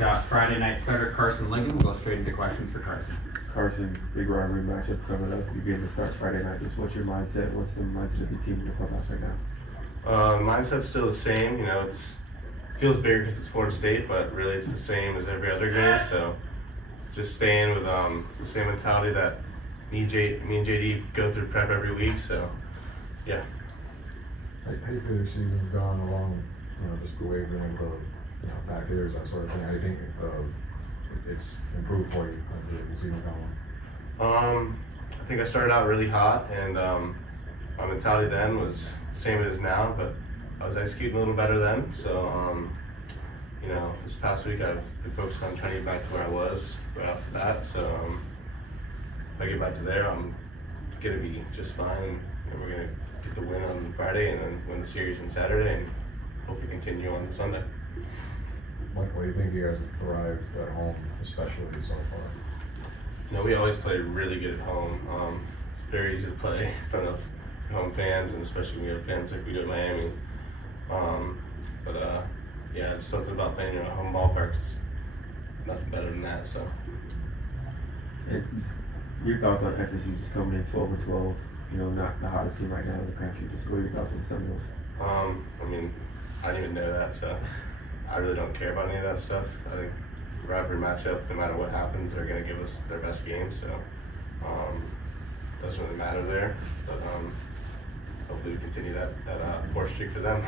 got Friday night starter Karson Ligon. We'll go straight into questions for Karson. Carson, big rivalry matchup coming up. You're getting to start Friday night. Just what's your mindset? What's the mindset of the team in the clubhouse right now? Mindset's still the same. You know, it feels bigger because it's Florida State, but really it's the same as every other game. So just staying with the same mentality that me and JD go through prep every week. So yeah. How do you feel your season's gone along? Just the way we're able to, attack hitters, that sort of thing. How do you think it's improved for you as the season gone on? I think I started out really hot, and my mentality then was the same as now, but I was executing a little better then. So, this past week I've been focused on trying to get back to where I was right after that. So, if I get back to there, I'm gonna be just fine, and we're gonna get the win on Friday, and then win the series on Saturday, and hopefully continue on Sunday. What do you think you guys have thrived at home, especially so far? We always play really good at home. It's very easy to play in front of home fans, and especially when you have fans like we do at Miami. Just something about playing in a home ballpark is nothing better than that. So, your thoughts on FSU just coming in 12-12? Not the hottest team right now in the country. Just what are your thoughts on the Seminoles? I didn't even know that, so I really don't care about any of that stuff. I think rivalry matchup, no matter what happens, they're going to give us their best game, so it doesn't really matter there. But hopefully we continue that poor streak for them.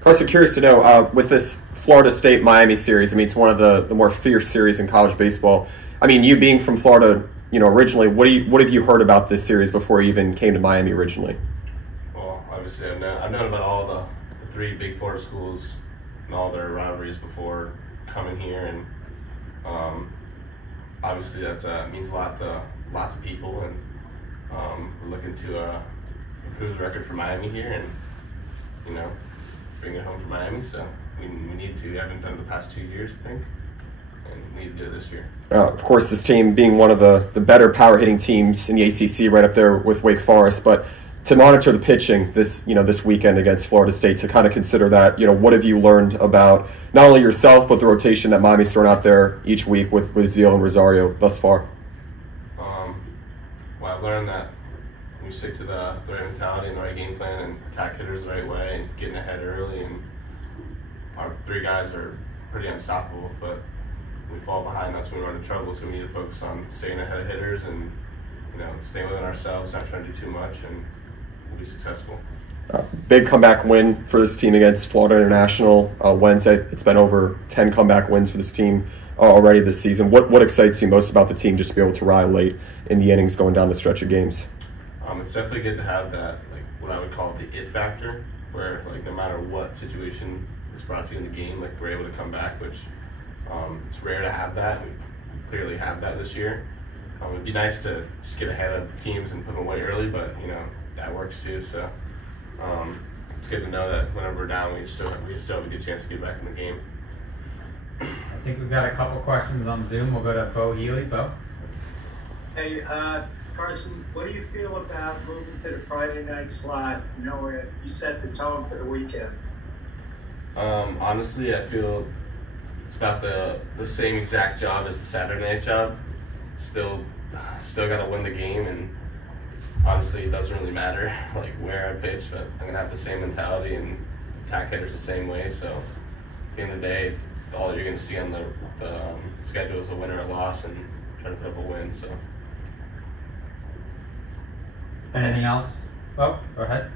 Karson, curious to know, with this Florida State-Miami series, it's one of the more fierce series in college baseball. You being from Florida, originally, what have you heard about this series before you even came to Miami originally? Well, obviously I've known about all the three big Florida schools and all their rivalries before coming here, and obviously that means a lot to lots of people, and we're looking to improve the record for Miami here, and bring it home for Miami. So we need to. We haven't done it the past 2 years, I think, and we need to do it this year. Of course, this team being one of the better power hitting teams in the ACC, right up there with Wake Forest, but to monitor the pitching this weekend against Florida State, to kind of consider that, what have you learned about not only yourself but the rotation that Miami's thrown out there each week with Zeal and Rosario thus far? Well, I've learned that we stick to the right mentality and the right game plan and attack hitters the right way and getting ahead early, and our three guys are pretty unstoppable, but when we fall behind, that's when we run into trouble. So we need to focus on staying ahead of hitters and staying within ourselves, not trying to do too much, and we'll be successful. Big comeback win for this team against Florida International Wednesday. It's been over 10 comeback wins for this team already this season. What excites you most about the team, just to be able to ride late in the innings going down the stretch of games? It's definitely good to have that, what I would call the it factor, where no matter what situation is brought to you in the game, we're able to come back, which it's rare to have that. We clearly have that this year. It'd be nice to just get ahead of teams and put them away early, but that works too. So it's good to know that whenever we're down, we still have a good chance to get back in the game. I think we've got a couple questions on Zoom. We'll go to Bo Healy. Bo? Hey, Karson, what do you feel about moving to the Friday night slot? Where you set the tone for the weekend. Honestly, I feel it's about the same exact job as the Saturday night job. Still got to win the game, and honestly, it doesn't really matter where I pitch, but I'm gonna have the same mentality and attack hitters the same way. So at the end of the day, all you're gonna see on the schedule is a win or a loss, and trying to put up a win. So. Anything else? Oh, go ahead.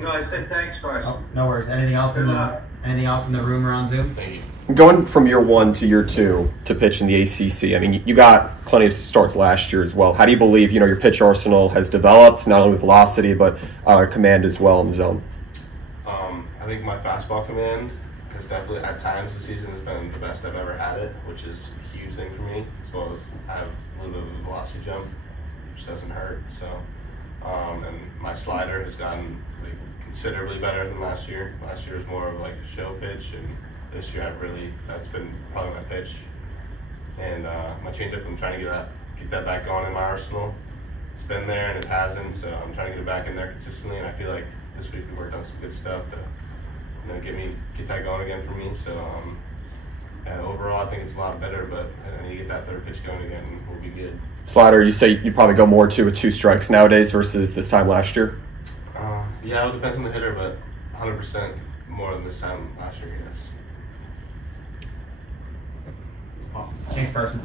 No, I said thanks, Karson. Oh, no worries. Anything else in the room or on Zoom? Thank you. Going from year one to year two to pitch in the ACC, you got plenty of starts last year as well. How do you believe your pitch arsenal has developed, not only with velocity but command as well in the zone? I think my fastball command has definitely, at times this season, has been the best I've ever had it, which is a huge thing for me, as well as I have a little bit of a velocity jump, which doesn't hurt. So, and my slider has gotten considerably better than last year. Last year was more of a show pitch, and this year that's been probably my pitch. And my changeup, I'm trying to get that back going in my arsenal. It's been there and it hasn't, so I'm trying to get it back in there consistently, and I feel like this week we worked on some good stuff to get that going again for me. So and overall, I think it's a lot better. But I need to get that third pitch going again, and we'll be good. Slider, you say you probably go more with 2 strikes nowadays versus this time last year? Yeah, it depends on the hitter, but 100% more than this time last year, yes. Awesome. Thanks, Karson.